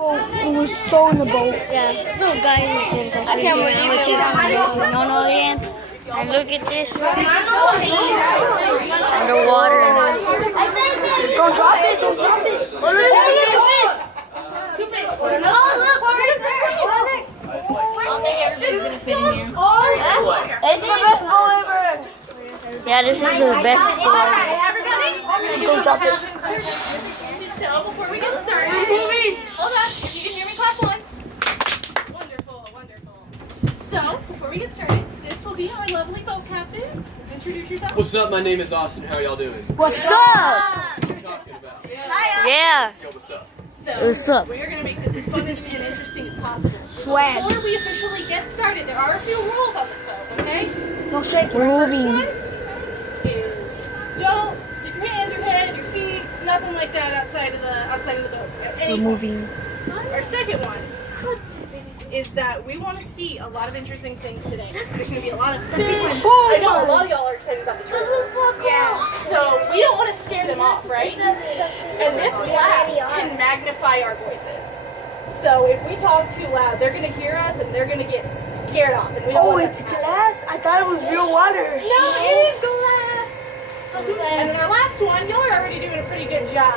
It was so in the boat. Yeah, so guys, I can't believe it. No, again. And look at this. Underwater. Don't drop it, don't drop it. Oh, look at this. Two fish. Oh, look. I'll make everybody's gonna fit in here. It's the best bowl ever. Yeah, this is the best bowl ever. Everybody, Don't drop it. So before we get started, hold on. If you can hear me, clap once. Wonderful, wonderful. So before we get started, this will be our lovely boat captain. Introduce yourself. What's up? My name is Austin. How y'all doing? What's up? What are you talking about? Yeah. Yo, what's up? So What's up? we are going to make this as fun and interesting as possible. Swag. Before we officially get started, there are a few rules on this boat, okay? No shaking. We're First moving. one is don't stick your hands, your head, your feet, nothing like that outside of the boat. At any We're point. moving. Our second one is that we want to see a lot of interesting things today. There's going to be a lot of fish. I know a lot of y'all are excited about the turtles. Yeah. So we don't want to scare them off, right? And this glass can magnify our voices. So if we talk too loud, they're going to hear us and they're going to get scared off. And we don't Oh, want it's that to happen. glass? I thought it was real water. No, it is glass. And then our last one, y'all are already doing a pretty good job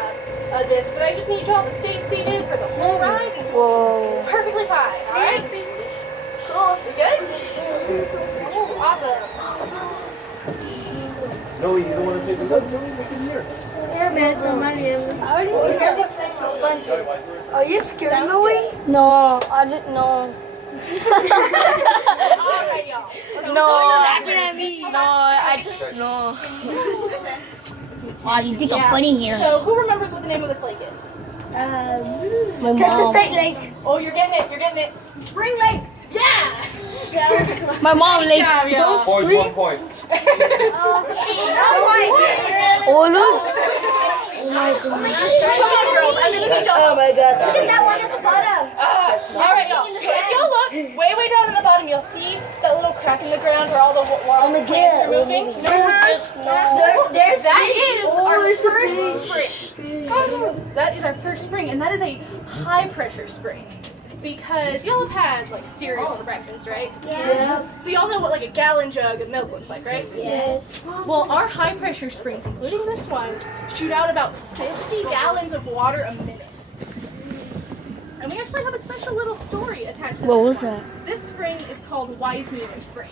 of this, but I just need y'all to stay seated for the whole ride. And Whoa. perfectly fine, alright? Cool, we good? Awesome. No, you don't want to take a look? Are you scared, Louie? No, I didn't know. Alright, y'all. So No, laughing at me. No, I just know. Wow, you think I'm funny here? So who remembers what the name of this lake is? My Texas mom. State Lake. Oh, you're getting it, you're getting it. Spring Lake! Yeah! My mom like. Don't Boys, 1 point. Oh, look. Oh my god. Girls, I'm gonna need y'all. Oh, my God. Look at that one at the bottom. Alright, y'all. So if y'all look way down in the bottom, you'll see that little crack in the ground where all the wild plants are moving. That is our first spring. That is our first spring, and that is a high pressure spring. Because y'all have had like cereal for breakfast, right? Yeah. So y'all know what like a gallon jug of milk looks like, right? Yes. Well, our high pressure springs, including this one, shoot out about 50 gallons of water a minute. And we actually have a special little story attached to What this was one. that? This spring is called Weissmuller Spring.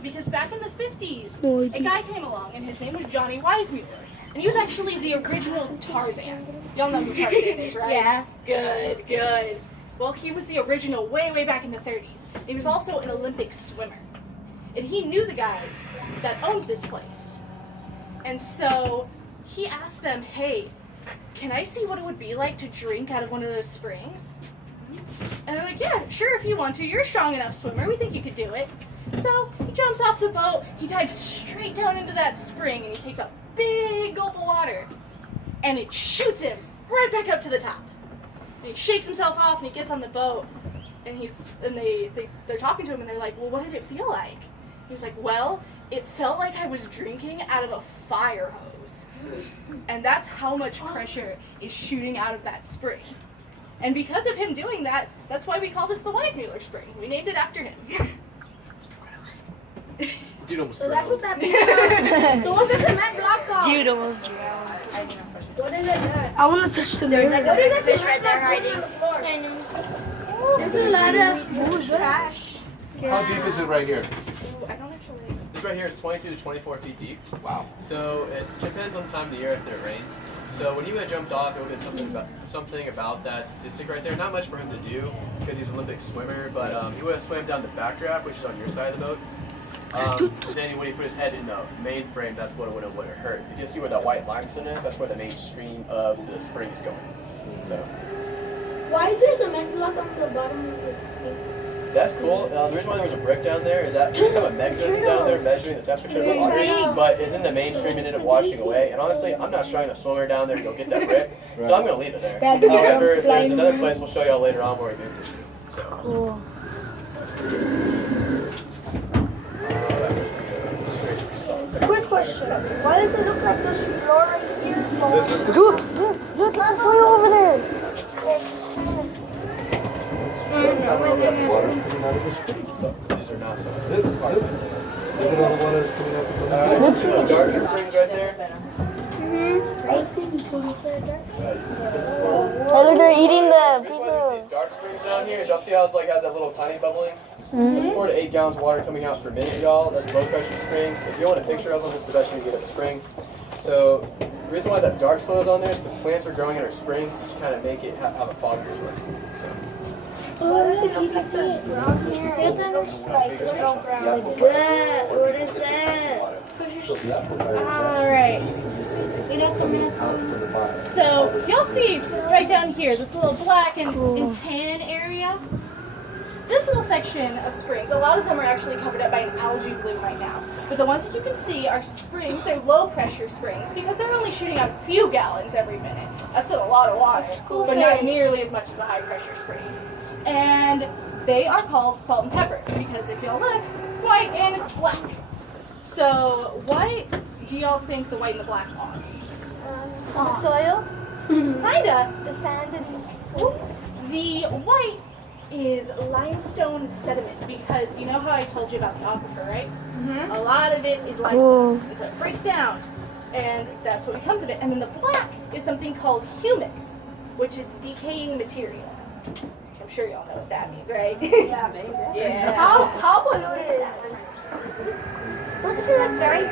Because back in the 50s, No a idea. guy came along and his name was Johnny Weissmuller. And he was actually the original Tarzan. Y'all know who Tarzan is, right? Yeah. Good. Well, he was the original way back in the 30s. He was also an Olympic swimmer. And he knew the guys that owned this place. And so he asked them, hey, can I see what it would be like to drink out of one of those springs? And they're like, yeah, sure, if you want to. You're a strong enough swimmer. We think you could do it. So he jumps off the boat. He dives straight down into that spring, and he takes a big gulp of water. And it shoots him right back up to the top. And he shakes himself off, and he gets on the boat. And they're talking to him, and they're like, well, what did it feel like? He was like, well, it felt like I was drinking out of a fire hose. And that's how much pressure is shooting out of that spring. And because of him doing that, that's why we call this the Weissmuller Spring. We named it after him. Dude almost So that's what drowned. that means. So what's this cement block called? Dude almost drowned. What is it? I want to touch the mirror. What is that fish right there hiding? There's a lot of trash. How deep is it right here? Ooh, I don't actually. This right here is 22 to 24 feet deep. Wow. So it depends on the time of the year if it rains. So when he would have jumped off, it would have been something about that statistic right there. Not much for him to do because he's an Olympic swimmer, but he would have swam down the backdraft, which is on your side of the boat. Then when he put his head in the main frame, that's what it would have hurt. You can see where that white limestone is. That's where the main stream of the spring is going. So Why is there cement block on the bottom of the sea? that's cool. The reason why there was a brick down there is that we have a mechanism down there measuring the temperature of the water, but it's in the mainstream and ended up washing away. And honestly, I'm not trying to swimmer down there to go get that brick, so I'm going to leave it there. However, there's another place we'll show y'all later on where we moved it to. So. Cool. Quick question. Why does it look like there's floor right here? Dude, look at the soil over there. So these are not some. Look at all the water that's coming out. What's the dark springs right there? Oh, look, they're eating the Here's piece why there's of. these dark springs down here. Y'all see how it's like has that little tiny bubbling? There's 4 to 8 gallons of water coming out per minute, y'all. That's low pressure springs. If you want a picture of them, this is the best you can get at the spring. So the reason why that dark soil is on there is because plants are growing in our springs to just kind of make it have a foggier look. So. What is it? You can see it brown here. It looks like brown. What is that? Alright. So you'll see right down here, this little black and tan area. This little section of springs, a lot of them are actually covered up by an algae bloom right now. But the ones that you can see are springs, they're low pressure springs because they're only shooting out a few gallons every minute. That's still a lot of water, but not nearly as much as the high pressure springs. And they are called salt and pepper because if you'll look, it's white and it's black. So what do y'all think the white and the black are? The soil? Kinda. The sand and the soil. The white is limestone sediment because you know how I told you about the aquifer, right? A lot of it is limestone. And so it breaks down and that's what becomes of it. And then the black is something called humus, which is decaying material. I'm sure y'all know what that means, right? Yeah, maybe. Yeah. How polluted is it? What is it like very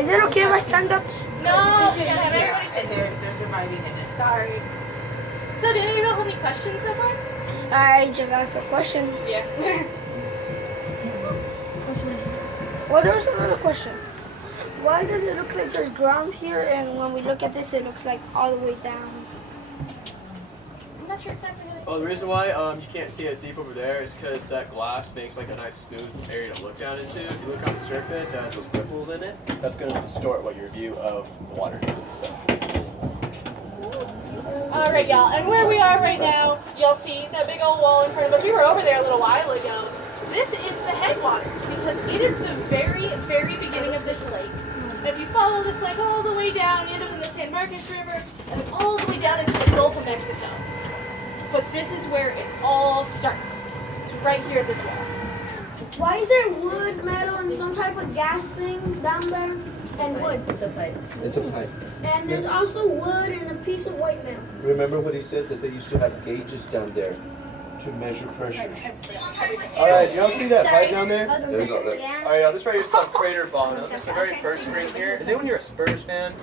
Is it okay if I stand up? No, you gotta have everybody sit there. They're surviving in it. Sorry. So did any of y'all have any questions so far? I just asked a question. Yeah. Well, there was another question. Why does it look like there's ground here, and when we look at this, it looks like all the way down? I'm not sure exactly what Oh, the reason why you can't see as deep over there is because that glass makes like a nice smooth area to look down into. If you look on the surface, it has those ripples in it. That's going to distort what your view of the water is. So. All right, y'all, and where we are right now, you'll see that big old wall in front of us. We were over there a little while ago. This is the headwaters because it is the very, very beginning of this lake. And if you follow this lake all the way down, you end up in the San Marcos River and all the way down into the Gulf of Mexico. But this is where it all starts. It's right here at this wall. Why is there wood, metal, and some type of gas thing down there? And wood. It's a pipe. And there's also wood and a piece of white metal. Remember what he said, that they used to have gauges down there to measure pressure? All right, y'all see that pipe down there? There you go. Look. All right, y'all, this right here is called Crater Bottom. It's the very first spring here. Is anyone here a Spurs fan?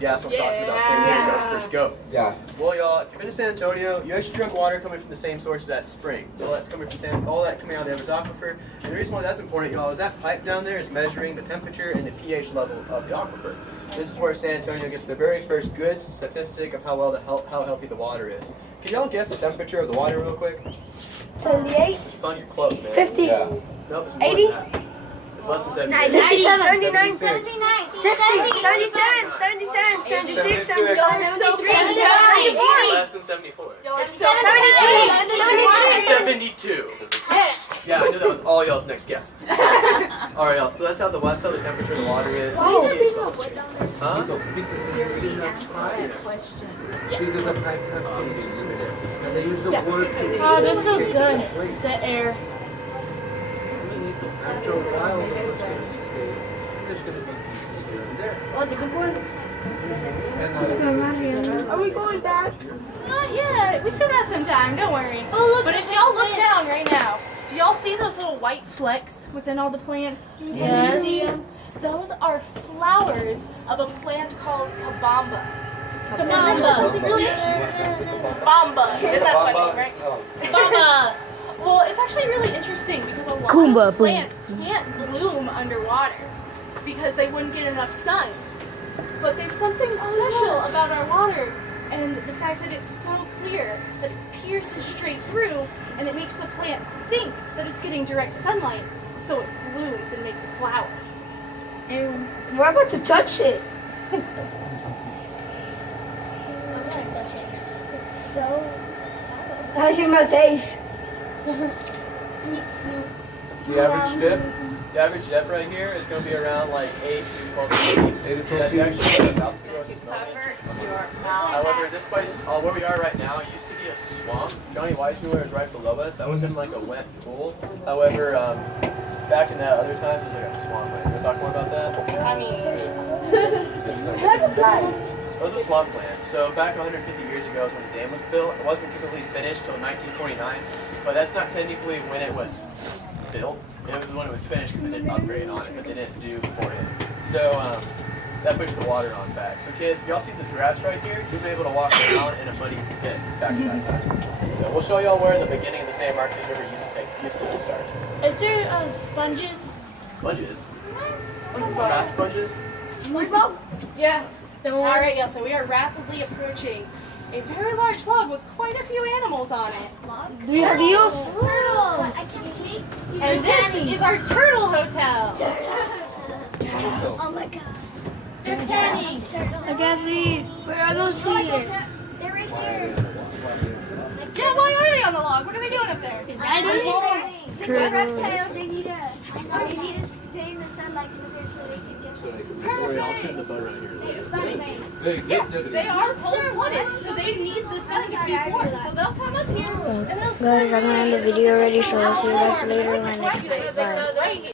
Yeah, that's what I'm talking about. Same thing, go Spurs, go. Yeah. Well, y'all, if you've been to San Antonio, you actually drink water coming from the same source as that spring. All that's coming from all that coming out of the Evers Aquifer. And the reason why that's important, y'all, is that pipe down there is measuring the temperature and the pH level of the aquifer. This is where San Antonio gets the very first good statistic of how healthy the water is. Can y'all guess the temperature of the water real quick? 78? Fun, you're close, man. 50? Yeah. Nope, it's more 80? than that. It's less than 70. 67, 79, 60, 77, 77, 76, 73, 74, Less than 74. 78, 72. Yeah, I knew that was all y'all's next guess. All right, y'all. So that's how the west side of the temperature of the water is. Why is there a piece of wood down there? Huh? Because they usually have pipe. Because the pipe have gauges in it. And they use the wood to... Oh, this feels gauges good. in place. The air. After a while, what's going to stay, there's going to be pieces here and there. Oh, the big one? And Are we going back? Not yet. We still got some time. Don't worry. Oh, look. But if y'all look down right now, do y'all see those little white flecks within all the plants? Yes. See them? Those are flowers of a plant called kabamba. Kabamba. Bamba. Isn't that funny, right? Mama. Well, it's actually really interesting because a lot Kumba, of plants can't bloom underwater because they wouldn't get enough sun. But there's something special about our water and the fact that it's so clear that it pierces straight through and it makes the plant think that it's getting direct sunlight, so it blooms and makes a flower. We're about to touch it. I'm gonna touch it. So, I see my face. the average dip The average depth right here is going to be around like 8 to 12 feet. 8 to 12 That's feet. actually about to grow at this moment. However, this place, where we are right now, it used to be a swamp. Johnny Weissmuller is right below us. That was in like a wet pool. However, back in that other times, it was like a swamp. Right? You want to talk more about that? I mean, It was a swamp land. So back 150 years ago is when the dam was built. It wasn't completely finished till 1949, but that's not technically when it was built. It was when it was finished because they did upgrade on it, but they didn't do beforehand. So that pushed the water on back. So kids, y'all see this grass right here? You'll be able to walk around in a muddy pit back to that time. So we'll show y'all where the beginning of the San Marcos River used to start. Is there sponges? Sponges? Bath sponges? yeah. All right, y'all. So we are rapidly approaching a very large log with quite a few animals on it. Do you have eels? I can take And this is our turtle hotel. Oh my god. They're turning. I can't see. Where are those here? They're right here. Yeah, why are they on the log? What are they doing up there? Since they're reptiles, they need to stay in the sunlight so they can get Corey, I'll turn the boat around here. sunlight. Yes, they are cold-blooded, so they need the sun to keep warm. So they'll come up here and they'll Guys, I'm gonna end the video already, so I'll see you guys later in my next video. Bye. right here.